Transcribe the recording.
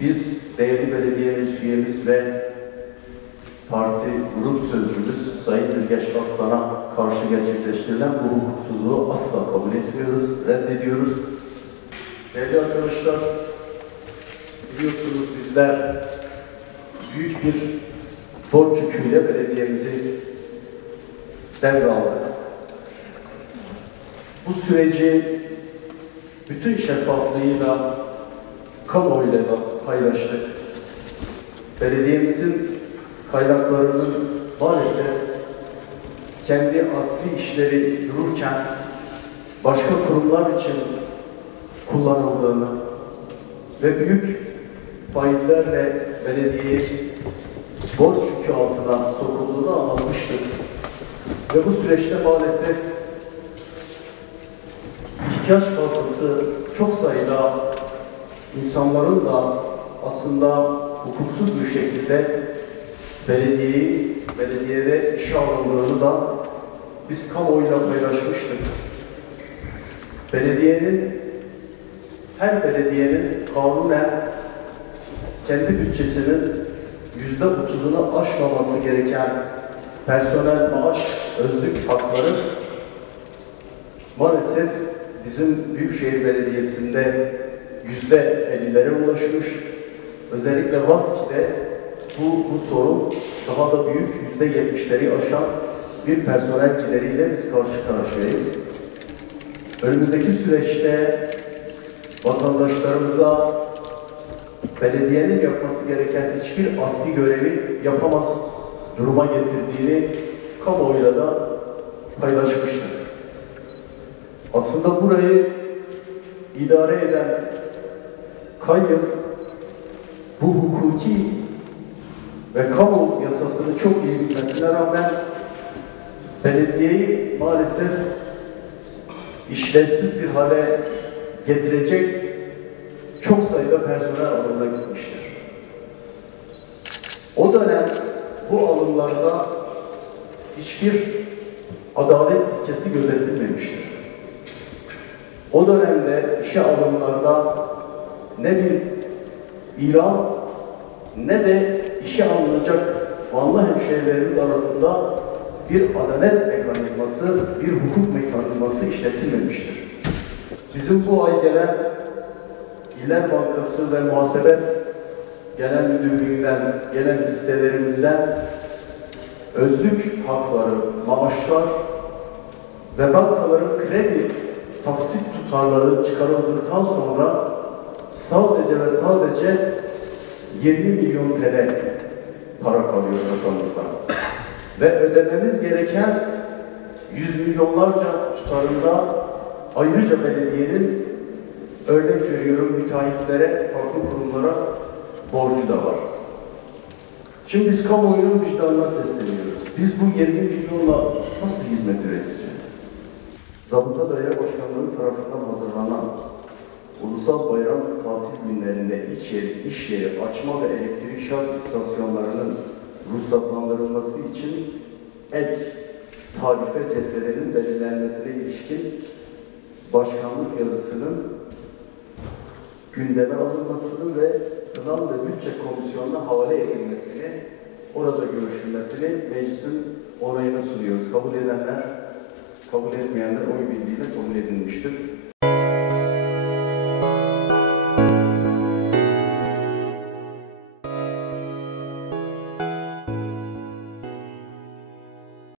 Biz değerli belediye üyemiz ve parti grup sözcümüz Sayın Ülgeç Aslan'a karşı gerçekleştirilen bu hukuksuzluğu asla kabul etmiyoruz, reddediyoruz. Değerli arkadaşlar, biliyorsunuz bizler büyük bir borç yüküyle belediyemizi devraldık. Bu süreci bütün şeffaflığıyla kamuoyuyla paylaştık. Belediyemizin kaynaklarının maalesef kendi asli işleri yürürken başka kurumlar için kullanıldığını ve büyük faizlerle belediyeyi borç yükü altına sokulduğunu anlatmıştık. Ve bu süreçte maalesef ihtiyaç fazlası çok sayıda insanların da aslında hukuksuz bir şekilde belediyede işe alındığını da biz kamuoyuyla paylaşmıştık. Her belediyenin kanunen kendi bütçesinin %30'unu aşmaması gereken personel maaş, özlük hakları maalesef bizim Büyükşehir Belediyesi'nde %50'lere ulaşmış. Özellikle VASKİ'de bu sorun daha da büyük %70'leri aşan bir personel gideriyle biz karşı karşıyayız. Önümüzdeki süreçte vatandaşlarımıza belediyenin yapması gereken hiçbir asli görevi yapamaz duruma getirdiğini kamuoyuyla da paylaşmıştık. Aslında burayı idare eden kayyum bu hukuki ve kamu yasasını çok iyi bilmesine rağmen belediyeyi maalesef işlevsiz bir hale getirecek çok sayıda personel alımına gitmiştir. O dönem bu alımlarda hiçbir adalet ilkesi gözetilmemiştir. O dönemde işe alımlarda ne bir ilan ne de işe alınacak Vanlı hemşehrilerimiz arasında bir adalet mekanizması, bir hukuk mekanizması işletilmemiştir. Bizim bu ay gelen İller Bankası ve Muhasebet Genel Müdürlüğü'nden gelen listelerimizden özlük hakları, maaşlar ve bankaların kredi taksit tutarları çıkarıldıktan sonra sadece ve sadece 20 milyon TL para kalıyor kasamızda. Ve ödememiz gereken 100 milyonlarca tutarında ayrıca belediyenin örnek veriyorum müteahhitlere, farklı kurumlara borcu da var. Şimdi biz kamuoyunun vicdanına sesleniyoruz. Biz bu 20 milyonla nasıl hizmet üreteceğiz? Zabıta Daire Başkanlığı tarafından hazırlanan ulusal bayram tatil günlerinde iş yeri açma ve elektrik şarj istasyonlarının ruhsatlandırılması için ek tarife cetvelinin belirlenmesine ilişkin başkanlık yazısının gündeme alınmasını ve Plan ve Bütçe Komisyonu'na havale edilmesini, orada görüşülmesini meclisin onayına sunuyoruz. Kabul edenler, kabul etmeyenler oy birliğiyle kabul edilmiştir.